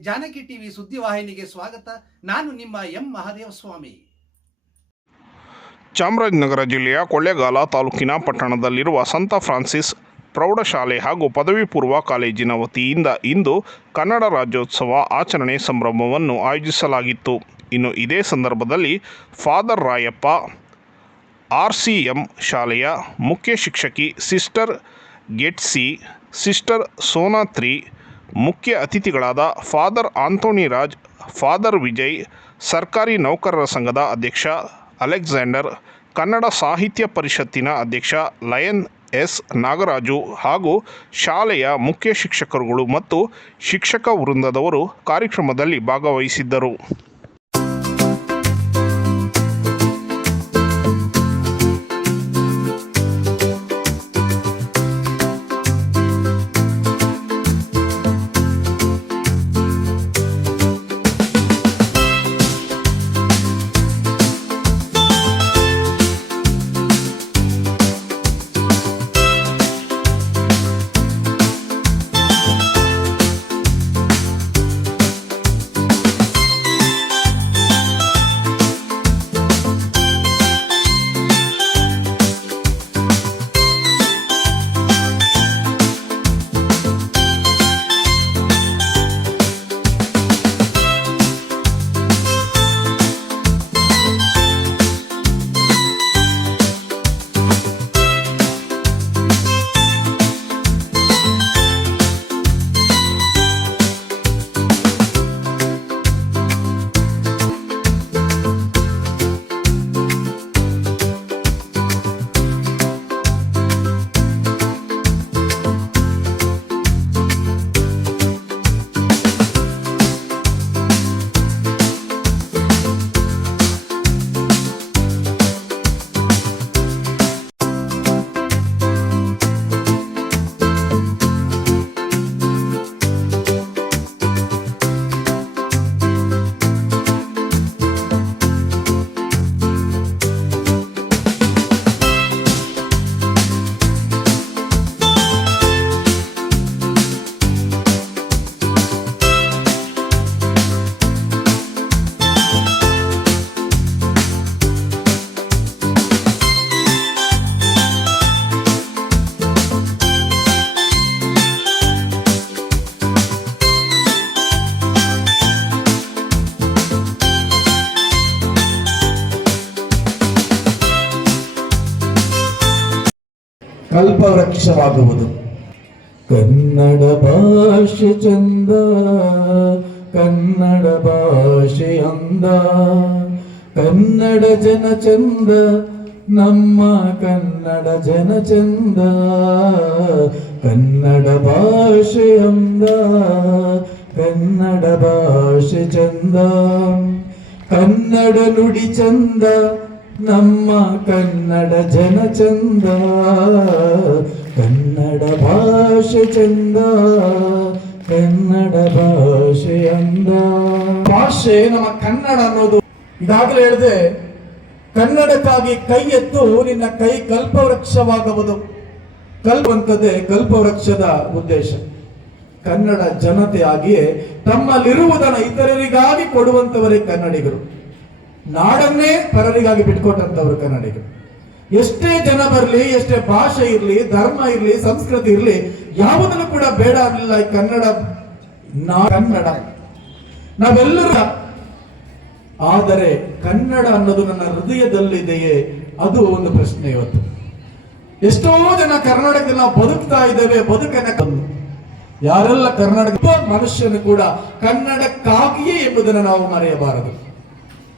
Janaki TV ಸುದ್ದಿವಾಹಿನಿಗೆ ಸ್ವಾಗತ. ನಾನು ನಿಮ್ಮ ಎಂ ಮಹಾದೇವ ಸ್ವಾಮಿ. ಚಾಮರಾಜನಗರ ಜಿಲ್ಲೆಯ ಕೊಳ್ಳೇಗಾಲ ತಾಲೂಕಿನ ಪಟ್ಟಣದಲ್ಲಿರುವ ಸಂತ ಫ್ರಾನ್ಸಿಸ್ ಪ್ರೌಢಶಾಲೆ ಹಾಗೂ ಪದವಿ ಪೂರ್ವ ಕಾಲೇಜಿನ ವತಿಯಿಂದ ಇಂದು ಕನ್ನಡ ರಾಜ್ಯೋತ್ಸವ ಆಚರಣೆ ಸಂಭ್ರಮವನ್ನು ಆಯೋಜಿಸಲಾಗಿತ್ತು. ಇನ್ನು ಇದೇ ಸಂದರ್ಭದಲ್ಲಿ father Rayappa, R C M ಶಾಲೆಯ ಮುಖ್ಯ ಶಿಕ್ಷಕಿ ಸಿಸ್ಟರ್ ಗೆಟ್ಸಿ, ಸಿಸ್ಟರ್ ಸೋನಾತ್ರಿ ಮುಖ್ಯ ಅತಿಥಿಗಳಾದ ಫಾದರ್ ಆಂಟೋನಿ ರಾಜ್, ಫಾದರ್ ವಿಜಯ್, ಸರ್ಕಾರಿ ನೌಕರರ ಸಂಘದ ಅಧ್ಯಕ್ಷ ಅಲೆಕ್ಸಾಂಡರ್, ಕನ್ನಡ ಸಾಹಿತ್ಯ ಪರಿಷತ್ತಿನ ಅಧ್ಯಕ್ಷ ಲಯನ್ ಎಸ್ ನಾಗರಾಜು ಹಾಗೂ ಶಾಲೆಯ ಮುಖ್ಯ ಶಿಕ್ಷಕರುಗಳು ಮತ್ತು ಶಿಕ್ಷಕ ವೃಂದದವರು ಕಾರ್ಯಕ್ರಮದಲ್ಲಿ ಭಾಗವಹಿಸಿದ್ದರು. ಕಲ್ಪವೃಕ್ಷವಾಗುವುದು ಕನ್ನಡ ಭಾಷೆ ಚಂದ ಕನ್ನಡ ಭಾಷೆ ಅಂದ ಕನ್ನಡ ಜನ ಚಂದ ನಮ್ಮ ಕನ್ನಡ ಜನ ಚಂದ ಕನ್ನಡ ಭಾಷೆ ಅಂದ ಕನ್ನಡ ಭಾಷೆ ಚಂದ ಕನ್ನಡ ನುಡಿ ಚಂದ ನಮ್ಮ ಕನ್ನಡ ಜನ ಚಂದ ಕನ್ನಡ ಭಾಷೆ ಚಂದ, ಕನ್ನಡ ಭಾಷೆ ಅಂದ. ಭಾಷೆ ನಮ್ಮ ಕನ್ನಡ ಅನ್ನೋದು. ಈಗಾಗಲೇ ಹೇಳಿದೆ, ಕನ್ನಡಕ್ಕಾಗಿ ಕೈ ಎತ್ತು ನಿನ್ನ ಕೈ ಕಲ್ಪವೃಕ್ಷವಾಗುವುದು ಕಲ್ಪಂತದ್ದೇ ಕಲ್ಪವೃಕ್ಷದ ಉದ್ದೇಶ. ಕನ್ನಡ ಜನತೆಯಾಗಿಯೇ ತಮ್ಮಲ್ಲಿರುವುದನ್ನು ಇತರರಿಗಾಗಿ ಕೊಡುವಂತವರೇ ಕನ್ನಡಿಗರು. ನಾಡನ್ನೇ ಪರರಿಗಾಗಿ ಬಿಟ್ಕೊಟ್ಟಂತವರು ಕನ್ನಡಿಗರು. ಎಷ್ಟೇ ಜನ ಬರಲಿ, ಎಷ್ಟೇ ಭಾಷೆ ಇರಲಿ, ಧರ್ಮ ಇರಲಿ, ಸಂಸ್ಕೃತಿ ಇರಲಿ, ಯಾವುದನ್ನು ಕೂಡ ಬೇಡ ಅನ್ನಲಿಲ್ಲ ಈ ಕನ್ನಡ ನಾ ಕನ್ನಡ. ನಾವೆಲ್ಲರೂ ಆದರೆ ಕನ್ನಡ ಅನ್ನೋದು ನನ್ನ ಹೃದಯದಲ್ಲಿದೆಯೇ? ಅದು ಒಂದು ಪ್ರಶ್ನೆ ಇವತ್ತು. ಎಷ್ಟೋ ಜನ ಕರ್ನಾಟಕದಲ್ಲಿ ನಾವು ಬದುಕ್ತಾ ಇದ್ದೇವೆ ಬದುಕನ್ನ. ಯಾರೆಲ್ಲ ಕರ್ನಾಟಕ ಮನುಷ್ಯನು ಕೂಡ ಕನ್ನಡಕ್ಕಾಗಿಯೇ ಎಂಬುದನ್ನು ನಾವು ಮರೆಯಬಾರದು.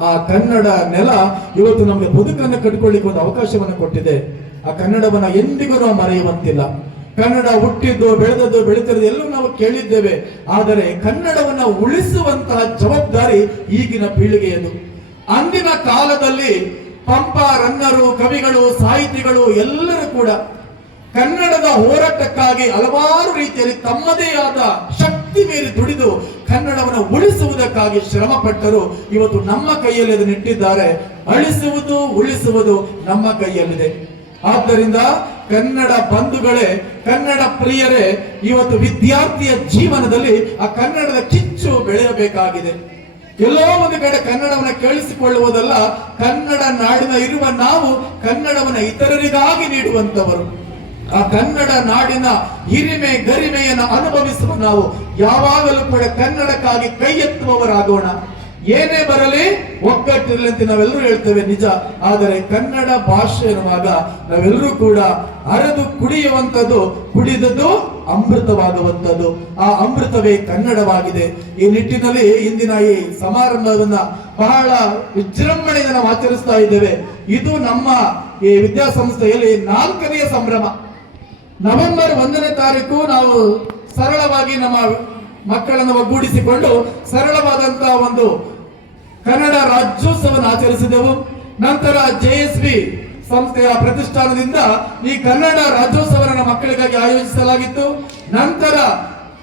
ಆ ಕನ್ನಡ ನೆಲ ಇವತ್ತು ನಮಗೆ ಬದುಕನ್ನು ಕಟ್ಕೊಳ್ಳಿಕ್ಕೆ ಒಂದು ಅವಕಾಶವನ್ನು ಕೊಟ್ಟಿದೆ. ಆ ಕನ್ನಡವನ್ನ ಎಂದಿಗೂ ನಾವು ಮರೆಯುವಂತಿಲ್ಲ. ಕನ್ನಡ ಹುಟ್ಟಿದ್ದು, ಬೆಳೆದದ್ದು, ಬೆಳೀತಿರೋದು ಎಲ್ಲವೂ ನಾವು ಕೇಳಿದ್ದೇವೆ. ಆದರೆ ಕನ್ನಡವನ್ನ ಉಳಿಸುವಂತಹ ಜವಾಬ್ದಾರಿ ಈಗಿನ ಪೀಳಿಗೆಯದು. ಅಂದಿನ ಕಾಲದಲ್ಲಿ ಪಂಪ, ರನ್ನರು, ಕವಿಗಳು, ಸಾಹಿತಿಗಳು ಎಲ್ಲರೂ ಕೂಡ ಕನ್ನಡದ ಹೋರಾಟಕ್ಕಾಗಿ ಹಲವಾರು ರೀತಿಯಲ್ಲಿ ತಮ್ಮದೇ ಆದ ಶಕ್ತಿ ಮೇಲೆ ದುಡಿದು ಕನ್ನಡವನ್ನು ಉಳಿಸುವುದಕ್ಕಾಗಿ ಶ್ರಮ ಪಟ್ಟರು ಇವತ್ತು ನಮ್ಮ ಕೈಯಲ್ಲಿ ಅದನ್ನು ಇಟ್ಟಿದ್ದಾರೆ. ಅಳಿಸುವುದು, ಉಳಿಸುವುದು ನಮ್ಮ ಕೈಯಲ್ಲಿದೆ. ಆದ್ದರಿಂದ ಕನ್ನಡ ಬಂಧುಗಳೇ, ಕನ್ನಡ ಪ್ರಿಯರೇ, ಇವತ್ತು ವಿದ್ಯಾರ್ಥಿಯ ಜೀವನದಲ್ಲಿ ಆ ಕನ್ನಡದ ಕಿಚ್ಚು ಬೆಳೆಯಬೇಕಾಗಿದೆ. ಎಲ್ಲೋ ಒಂದು ಕಡೆ ಕನ್ನಡವನ್ನು ಕೇಳಿಸಿಕೊಳ್ಳುವುದಲ್ಲ, ಕನ್ನಡ ನಾಡಿನ ಇರುವ ನಾವು ಕನ್ನಡವನ್ನು ಇತರರಿಗಾಗಿ ನೀಡುವಂತವರು ಆ ಕನ್ನಡ ನಾಡಿನ ಹಿರಿಮೆ ಗರಿಮೆಯನ್ನು ಅನುಭವಿಸುವ ನಾವು ಯಾವಾಗಲೂ ಕೂಡ ಕನ್ನಡಕ್ಕಾಗಿ ಕೈ ಎತ್ತುವವರಾಗೋಣ. ಏನೇ ಬರಲಿ ಒಗ್ಗಟ್ಟಿರಲಿ ಅಂತ ನಾವೆಲ್ಲರೂ ಹೇಳ್ತೇವೆ ನಿಜ. ಆದರೆ ಕನ್ನಡ ಭಾಷೆ ಎನ್ನುವಾಗ ನಾವೆಲ್ಲರೂ ಕೂಡ ಅರೆದು ಕುಡಿಯುವಂಥದ್ದು, ಕುಡಿದದ್ದು ಅಮೃತವಾಗುವಂಥದ್ದು. ಆ ಅಮೃತವೇ ಕನ್ನಡವಾಗಿದೆ. ಈ ನಿಟ್ಟಿನಲ್ಲಿ ಇಂದಿನ ಈ ಸಮಾರಂಭವನ್ನ ಬಹಳ ವಿಜೃಂಭಣೆಯಿಂದ ನಾವು ಆಚರಿಸ್ತಾ ಇದ್ದೇವೆ. ಇದು ನಮ್ಮ ಈ ವಿದ್ಯಾಸಂಸ್ಥೆಯಲ್ಲಿ ನಾಲ್ಕನೆಯ ಸಂಭ್ರಮ. ನವೆಂಬರ್ ಒಂದನೇ ತಾರೀಕು ನಾವು ಸರಳವಾಗಿ ನಮ್ಮ ಮಕ್ಕಳನ್ನು ಒಗ್ಗೂಡಿಸಿಕೊಂಡು ಸರಳವಾದಂತ ಒಂದು ಕನ್ನಡ ರಾಜ್ಯೋತ್ಸವವನ್ನು ಆಚರಿಸಿದೆವು. ನಂತರ ಜೆ ಎಸ್ ಬಿ ಸಂಸ್ಥೆಯ ಪ್ರತಿಷ್ಠಾನದಿಂದ ಈ ಕನ್ನಡ ರಾಜ್ಯೋತ್ಸವವನ್ನು ಮಕ್ಕಳಿಗಾಗಿ ಆಯೋಜಿಸಲಾಗಿತ್ತು. ನಂತರ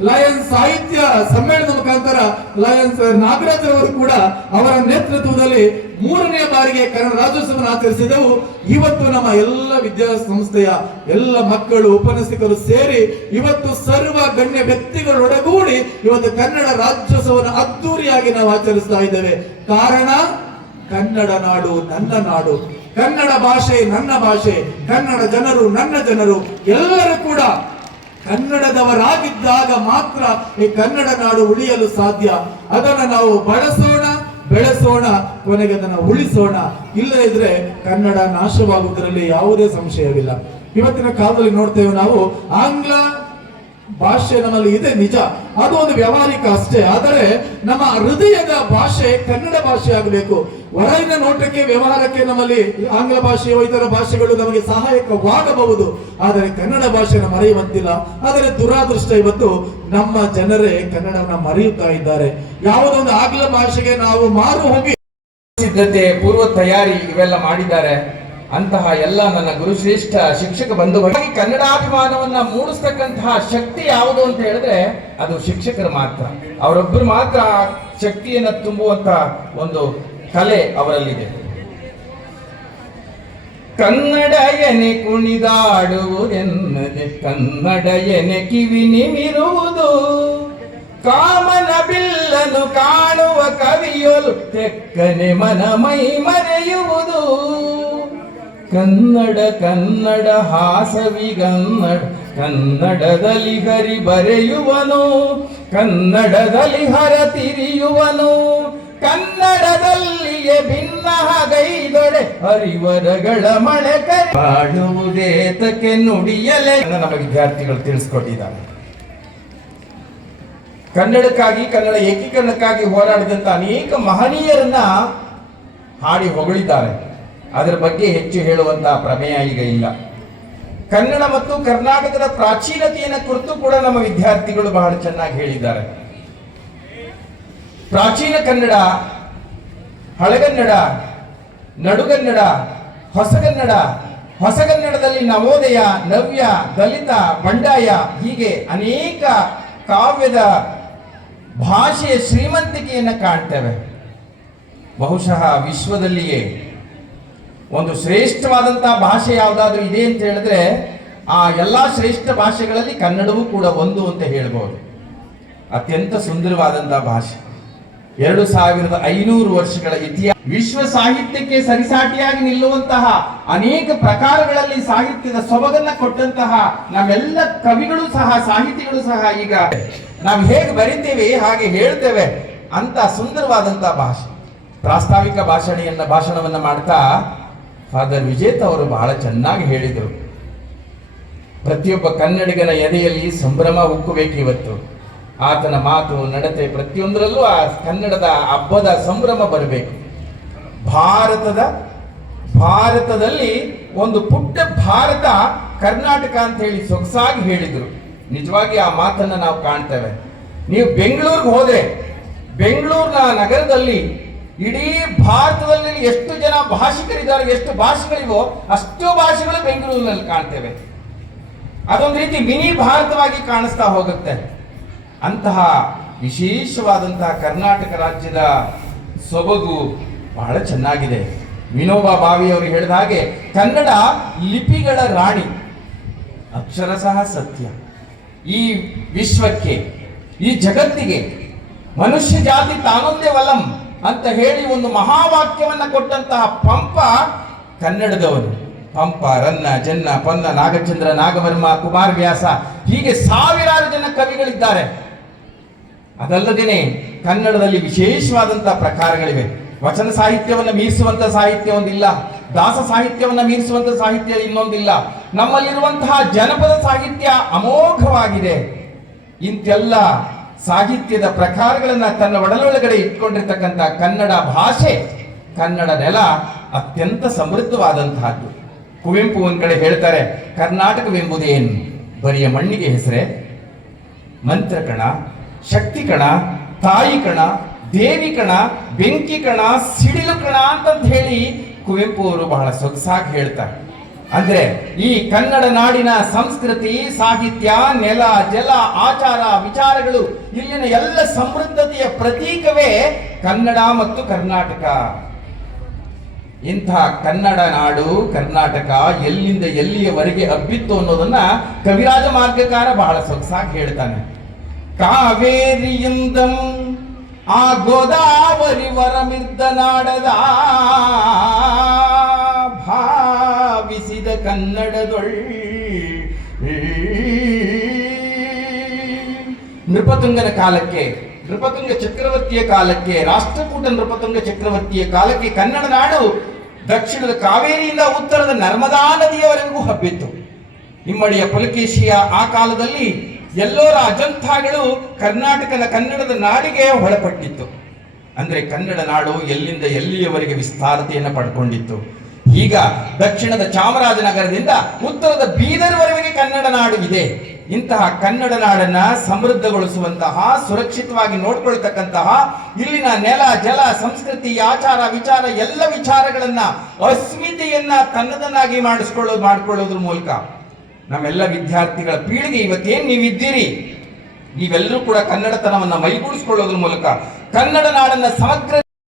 ಲಯನ್ಸ್ ಸಾಹಿತ್ಯ ಸಮ್ಮೇಳನದ ಮುಖಾಂತರ ಲಯನ್ಸ್ ನಾಗರಾಜ್ ಅವರು ಕೂಡ ಅವರ ನೇತೃತ್ವದಲ್ಲಿ ಮೂರನೇ ಬಾರಿಗೆ ಕನ್ನಡ ರಾಜ್ಯೋತ್ಸವವನ್ನು ಆಚರಿಸಿದೆವು. ಇವತ್ತು ನಮ್ಮ ಎಲ್ಲ ವಿದ್ಯಾಸಂಸ್ಥೆಯ ಎಲ್ಲ ಮಕ್ಕಳು, ಉಪನ್ಯಾಸಕರು ಸೇರಿ ಇವತ್ತು ಸರ್ವ ಗಣ್ಯ ವ್ಯಕ್ತಿಗಳೊಡಗೂಡಿ ಇವತ್ತು ಕನ್ನಡ ರಾಜ್ಯೋತ್ಸವವನ್ನು ಅದ್ದೂರಿಯಾಗಿ ನಾವು ಆಚರಿಸ್ತಾ ಇದ್ದೇವೆ. ಕಾರಣ, ಕನ್ನಡ ನಾಡು ನನ್ನ ನಾಡು. ಕನ್ನಡ ಭಾಷೆ ನನ್ನ ಭಾಷೆ. ಕನ್ನಡ ಜನರು ನನ್ನ ಜನರು. ಎಲ್ಲರೂ ಕೂಡ ಕನ್ನಡದವರಾಗಿದ್ದಾಗ ಮಾತ್ರ ಈ ಕನ್ನಡ ನಾಡು ಉಳಿಯಲು ಸಾಧ್ಯ. ಅದನ್ನು ನಾವು ಬಳಸೋಣ, ಬೆಳೆಸೋಣ, ಕೊನೆಗೆ ಅದನ್ನು ಉಳಿಸೋಣ. ಇಲ್ಲ ಕನ್ನಡ ನಾಶವಾಗುವುದರಲ್ಲಿ ಯಾವುದೇ ಸಂಶಯವಿಲ್ಲ. ಇವತ್ತಿನ ಕಾಲದಲ್ಲಿ ನೋಡ್ತೇವೆ ನಾವು ಆಂಗ್ಲ ಭಾಷೆ ನಮ್ಮಲ್ಲಿ ಇದೆ ನಿಜ. ಅದು ಒಂದು ವ್ಯವಹಾರಿಕ ಅಷ್ಟೇ. ಆದರೆ ನಮ್ಮ ಹೃದಯದ ಭಾಷೆ ಕನ್ನಡ ಭಾಷೆ ಆಗಬೇಕು. ಹೊರಗಿನ ನೋಟಕ್ಕೆ, ವ್ಯವಹಾರಕ್ಕೆ ನಮ್ಮಲ್ಲಿ ಆಂಗ್ಲ ಭಾಷೆ ಇತರ ಭಾಷೆಗಳು ನಮಗೆ ಸಹಾಯಕವಾಗಬಹುದು. ಆದರೆ ಕನ್ನಡ ಭಾಷೆನ ಮರೆಯುವಂತಿಲ್ಲ. ಆದರೆ ದುರಾದೃಷ್ಟ ಇವತ್ತು ನಮ್ಮ ಜನರೇ ಕನ್ನಡನ ಮರೆಯುತ್ತಾ ಇದ್ದಾರೆ. ಯಾವುದೊಂದು ಆಂಗ್ಲ ಭಾಷೆಗೆ ನಾವು ಮಾರು ಹೋಗಿ ಸಿದ್ಧತೆ, ಪೂರ್ವ ತಯಾರಿ ಇವೆಲ್ಲ ಮಾಡಿದ್ದಾರೆ. ಅಂತಹ ಎಲ್ಲ ನನ್ನ ಗುರುಶ್ರೇಷ್ಠ ಶಿಕ್ಷಕ ಬಂಧುಗಳಿಗೆ ಕನ್ನಡಾಭಿಮಾನವನ್ನ ಮೂಡಿಸ್ತಕ್ಕಂತಹ ಶಕ್ತಿ ಯಾವುದು ಅಂತ ಹೇಳಿದ್ರೆ ಅದು ಶಿಕ್ಷಕರು ಮಾತ್ರ. ಅವರೊಬ್ಬರು ಮಾತ್ರ ಶಕ್ತಿಯನ್ನು ಶಕ್ತಿಯನ್ನ ತುಂಬುವಂತ ಒಂದು ಕಲೆ ಅವರಲ್ಲಿದೆ. ಕನ್ನಡ ಎನೆ ಕುಣಿದಾಡುವುದೆನ್ನದೆ, ಕನ್ನಡ ಎನೆ ಕಿವಿ ನಿಮಿರುವುದು. ಕಾಮನ ಬಿಲ್ಲನು ಕಾಣುವ ಕವಿಯೊಲು ತೆಕ್ಕನೆ ಮನ ಮೈ ಮರೆಯುವುದು. ಕನ್ನಡ ಕನ್ನಡ ಹಾಸವಿಗನ್ನಡ ಕನ್ನಡದಲ್ಲಿ ಹರಿ ಬರೆಯುವನು ಕನ್ನಡದಲ್ಲಿ ಹರ ತಿರಿಯುವನು ಕನ್ನಡದಲ್ಲಿಯೇ ಭಿನ್ನ ಗೈದೊಡೆ ಹರಿವರಗಳ ಮಳೆ ಕಾಡುವುದೇತಕ್ಕೆ ನುಡಿಯಲೆ. ನಮ್ಮ ವಿದ್ಯಾರ್ಥಿಗಳು ತಿಳಿಸ್ಕೊಟ್ಟಿದ್ದಾರೆ. ಕನ್ನಡಕ್ಕಾಗಿ, ಕನ್ನಡ ಏಕೀಕರಣಕ್ಕಾಗಿ ಹೋರಾಡಿದಂತ ಅನೇಕ ಮಹನೀಯರನ್ನ ಹಾಡಿ ಹೊಗಳಿದ್ದಾರೆ. ಅದರ ಬಗ್ಗೆ ಹೆಚ್ಚು ಹೇಳುವಂತಹ ಪ್ರಮೇಯ ಈಗ ಇಲ್ಲ. ಕನ್ನಡ ಮತ್ತು ಕರ್ನಾಟಕದ ಪ್ರಾಚೀನತೆಯನ್ನು ಕುರಿತು ಕೂಡ ನಮ್ಮ ವಿದ್ಯಾರ್ಥಿಗಳು ಬಹಳ ಚೆನ್ನಾಗಿ ಹೇಳಿದ್ದಾರೆ. ಪ್ರಾಚೀನ ಕನ್ನಡ, ಹಳೆಗನ್ನಡ, ನಡುಗನ್ನಡ, ಹೊಸಗನ್ನಡ, ಹೊಸಗನ್ನಡದಲ್ಲಿ ನವೋದಯ, ನವ್ಯ, ದಲಿತ, ಬಂಡಾಯ ಹೀಗೆ ಅನೇಕ ಕಾವ್ಯದ ಭಾಷೆಯ ಶ್ರೀಮಂತಿಕೆಯನ್ನು ಕಾಣ್ತೇವೆ. ಬಹುಶಃ ವಿಶ್ವದಲ್ಲಿಯೇ ಒಂದು ಶ್ರೇಷ್ಠವಾದಂತಹ ಭಾಷೆ ಯಾವುದಾದ್ರೂ ಇದೆ ಅಂತ ಹೇಳಿದ್ರೆ ಆ ಎಲ್ಲಾ ಶ್ರೇಷ್ಠ ಭಾಷೆಗಳಲ್ಲಿ ಕನ್ನಡವೂ ಕೂಡ ಒಂದು ಅಂತ ಹೇಳ್ಬೋದು. ಅತ್ಯಂತ ಸುಂದರವಾದಂತಹ ಭಾಷೆ. ಎರಡು ಸಾವಿರದ ಐನೂರು ವರ್ಷಗಳ ಇತಿಹಾಸ ವಿಶ್ವ ಸಾಹಿತ್ಯಕ್ಕೆ ಸರಿಸಾಟಿಯಾಗಿ ನಿಲ್ಲುವಂತಹ ಅನೇಕ ಪ್ರಕಾರಗಳಲ್ಲಿ ಸಾಹಿತ್ಯದ ಸೊಬಗನ್ನ ಕೊಟ್ಟಂತಹ ನಮ್ಮೆಲ್ಲ ಕವಿಗಳು ಸಹ, ಸಾಹಿತಿಗಳು ಸಹ ಈಗ ನಾವು ಹೇಗೆ ಬರಿತೇವೆ, ಹಾಗೆ ಹೇಳ್ತೇವೆ ಅಂತ ಸುಂದರವಾದಂತಹ ಭಾಷೆ. ಪ್ರಾಸ್ತಾವಿಕ ಭಾಷಣೆಯನ್ನ ಭಾಷಣವನ್ನ ಮಾಡ್ತಾ ಫಾದರ್ ವಿಜೇತ ಅವರು ಬಹಳ ಚೆನ್ನಾಗಿ ಹೇಳಿದರು. ಪ್ರತಿಯೊಬ್ಬ ಕನ್ನಡಿಗನ ಎದೆಯಲ್ಲಿ ಸಂಭ್ರಮ ಉಕ್ಕಬೇಕು ಇವತ್ತು ಆತನ ಮಾತು, ನಡತೆ ಪ್ರತಿಯೊಂದರಲ್ಲೂ ಆ ಕನ್ನಡದ ಹಬ್ಬದ ಸಂಭ್ರಮ ಬರಬೇಕು. ಭಾರತದ, ಭಾರತದಲ್ಲಿ ಒಂದು ಪುಟ್ಟ ಭಾರತ ಕರ್ನಾಟಕ ಅಂತ ಹೇಳಿ ಸೊಗಸಾಗಿ ಹೇಳಿದರು. ನಿಜವಾಗಿ ಆ ಮಾತನ್ನ ನಾವು ಕಾಣ್ತೇವೆ. ನೀವು ಬೆಂಗಳೂರಿಗೆ ಹೋದ್ರೆ, ಬೆಂಗಳೂರಿನ ನಗರದಲ್ಲಿ ಇಡೀ ಭಾರತದಲ್ಲಿ ಎಷ್ಟು ಜನ ಭಾಷಿಕರಿದ್ದಾರೆ, ಎಷ್ಟು ಭಾಷೆಗಳಿವೋ ಅಷ್ಟು ಭಾಷೆಗಳು ಬೆಂಗಳೂರಿನಲ್ಲಿ ಕಾಣ್ತೇವೆ. ಅದೊಂದು ರೀತಿ ಮಿನಿ ಭಾರತವಾಗಿ ಕಾಣಿಸ್ತಾ ಹೋಗುತ್ತೆ. ಅಂತಹ ವಿಶೇಷವಾದಂತಹ ಕರ್ನಾಟಕ ರಾಜ್ಯದ ಸೊಬಗು ಬಹಳ ಚೆನ್ನಾಗಿದೆ. ವಿನೋಬಾ ಬಾವಿ ಅವರು ಹೇಳಿದ ಹಾಗೆ, ಕನ್ನಡ ಲಿಪಿಗಳ ರಾಣಿ. ಅಕ್ಷರ ಸಹ ಸತ್ಯ. ಈ ವಿಶ್ವಕ್ಕೆ, ಈ ಜಗತ್ತಿಗೆ ಮನುಷ್ಯ ಜಾತಿ ತಾನೊಂದೇ ವಲಂ. ಅಂತ ಹೇಳಿ ಒಂದು ಮಹಾವಾಕ್ಯವನ್ನ ಕೊಟ್ಟಂತಹ ಪಂಪ ಕನ್ನಡದವರು ಪಂಪ, ರನ್ನ, ಜನ್ನ, ಪನ್ನ, ನಾಗಚಂದ್ರ, ನಾಗವರ್ಮ ಕುಮಾರವ್ಯಾಸ ಹೀಗೆ ಸಾವಿರಾರು ಜನ ಕವಿಗಳಿದ್ದಾರೆ. ಅದಲ್ಲದೇನೆ ಕನ್ನಡದಲ್ಲಿ ವಿಶೇಷವಾದಂತಹ ಪ್ರಕಾರಗಳಿವೆ. ವಚನ ಸಾಹಿತ್ಯವನ್ನು ಮೀರಿಸುವಂತ ಸಾಹಿತ್ಯ ಒಂದಿಲ್ಲ. ದಾಸ ಸಾಹಿತ್ಯವನ್ನು ಮೀರಿಸುವಂತ ಸಾಹಿತ್ಯ ಇನ್ನೊಂದಿಲ್ಲ. ನಮ್ಮಲ್ಲಿರುವಂತಹ ಜನಪದ ಸಾಹಿತ್ಯ ಅಮೋಘವಾಗಿದೆ. ಇಂತೆಲ್ಲ ಸಾಹಿತ್ಯದ ಪ್ರಕಾರಗಳನ್ನ ತನ್ನ ಒಡಲೊಳಗಡೆ ಇಟ್ಕೊಂಡಿರ್ತಕ್ಕಂಥ ಕನ್ನಡ ಭಾಷೆ ಕನ್ನಡ ನೆಲ ಅತ್ಯಂತ ಸಮೃದ್ಧವಾದಂತಹದ್ದು. ಕುವೆಂಪು ಒಂದ್ ಕಡೆ ಹೇಳ್ತಾರೆ, ಕರ್ನಾಟಕವೆಂಬುದೇನು ಬರಿಯ ಮಣ್ಣಿಗೆ ಹೆಸರೇ? ಮಂತ್ರ ಕಣ ಶಕ್ತಿ ಕಣ ತಾಯಿ ಕಣ ದೇವಿ ಕಣ ಬೆಂಕಿ ಕಣ ಸಿಡಿಲು ಕಣ ಅಂತಂತ ಹೇಳಿ ಕುವೆಂಪು ಅವರು ಬಹಳ ಸೊಗಸಾಗಿ ಹೇಳ್ತಾರೆ. ಅಂದ್ರೆ ಈ ಕನ್ನಡ ನಾಡಿನ ಸಂಸ್ಕೃತಿ, ಸಾಹಿತ್ಯ, ನೆಲ, ಜಲ, ಆಚಾರ, ವಿಚಾರಗಳು, ಇಲ್ಲಿನ ಎಲ್ಲ ಸಮೃದ್ಧತೆಯ ಪ್ರತೀಕವೇ ಕನ್ನಡ ಮತ್ತು ಕರ್ನಾಟಕ. ಇಂಥ ಕನ್ನಡ ನಾಡು, ಕರ್ನಾಟಕ ಎಲ್ಲಿಂದ ಎಲ್ಲಿಯವರೆಗೆ ಹಬ್ಬಿತ್ತು ಅನ್ನೋದನ್ನ ಕವಿರಾಜ ಮಾರ್ಗಕಾರ ಬಹಳ ಸೊಗಸಾಗಿ ಹೇಳ್ತಾನೆ. ಕಾವೇರಿಯಿಂದ ಆ ಗೋದಾವರಿ ವರಮಿದ್ದ ನಾಡದ ನೃಪತುಂಗನ ಕಾಲಕ್ಕೆ, ನೃಪತುಂಗ ಚಕ್ರವರ್ತಿಯ ಕಾಲಕ್ಕೆ, ರಾಷ್ಟ್ರಕೂಟ ನೃಪತುಂಗ ಚಕ್ರವರ್ತಿಯ ಕಾಲಕ್ಕೆ ಕನ್ನಡ ನಾಡು ದಕ್ಷಿಣದ ಕಾವೇರಿಯಿಂದ ಉತ್ತರದ ನರ್ಮದಾ ನದಿಯವರೆಗೂ ಹಬ್ಬಿತ್ತು. ಇಮ್ಮಡಿಯ ಪುಲಕೇಶಿಯ ಆ ಕಾಲದಲ್ಲಿ ಎಲ್ಲೋರ ಅಜಂಥಾಗಳು ಕರ್ನಾಟಕದ ಕನ್ನಡದ ನಾಡಿಗೆ ಒಳಪಟ್ಟಿತ್ತು. ಅಂದ್ರೆ ಕನ್ನಡ ನಾಡು ಎಲ್ಲಿಂದ ಎಲ್ಲಿಯವರೆಗೆ ವಿಸ್ತಾರತೆಯನ್ನು ಪಡ್ಕೊಂಡಿತ್ತು? ಈಗ ದಕ್ಷಿಣದ ಚಾಮರಾಜನಗರದಿಂದ ಉತ್ತರದ ಬೀದರ್ವರೆಗೆ ಕನ್ನಡ ನಾಡು ಇದೆ. ಇಂತಹ ಕನ್ನಡ ನಾಡನ್ನ ಸಮೃದ್ಧಗೊಳಿಸುವಂತಹ, ಸುರಕ್ಷಿತವಾಗಿ ನೋಡ್ಕೊಳ್ತಕ್ಕಂತಹ, ಇಲ್ಲಿನ ನೆಲ, ಜಲ, ಸಂಸ್ಕೃತಿ, ಆಚಾರ, ವಿಚಾರ, ಎಲ್ಲ ವಿಚಾರಗಳನ್ನ ಅಸ್ಮಿತೆಯನ್ನ ತನ್ನದನ್ನಾಗಿ ಮಾಡಿಸ್ಕೊಳ್ಳೋದು ಮಾಡ್ಕೊಳ್ಳೋದ್ರ ಮೂಲಕ ನಮ್ಮೆಲ್ಲ ವಿದ್ಯಾರ್ಥಿಗಳ ಪೀಳಿಗೆ ಇವತ್ತೇನ್ ನೀವಿದ್ದೀರಿ? ನೀವೆಲ್ಲರೂ ಕೂಡ ಕನ್ನಡತನವನ್ನ ಮೈಗೂಡಿಸ್ಕೊಳ್ಳೋದ್ರ ಮೂಲಕ ಕನ್ನಡ ನಾಡನ್ನ ಸಮಗ್ರ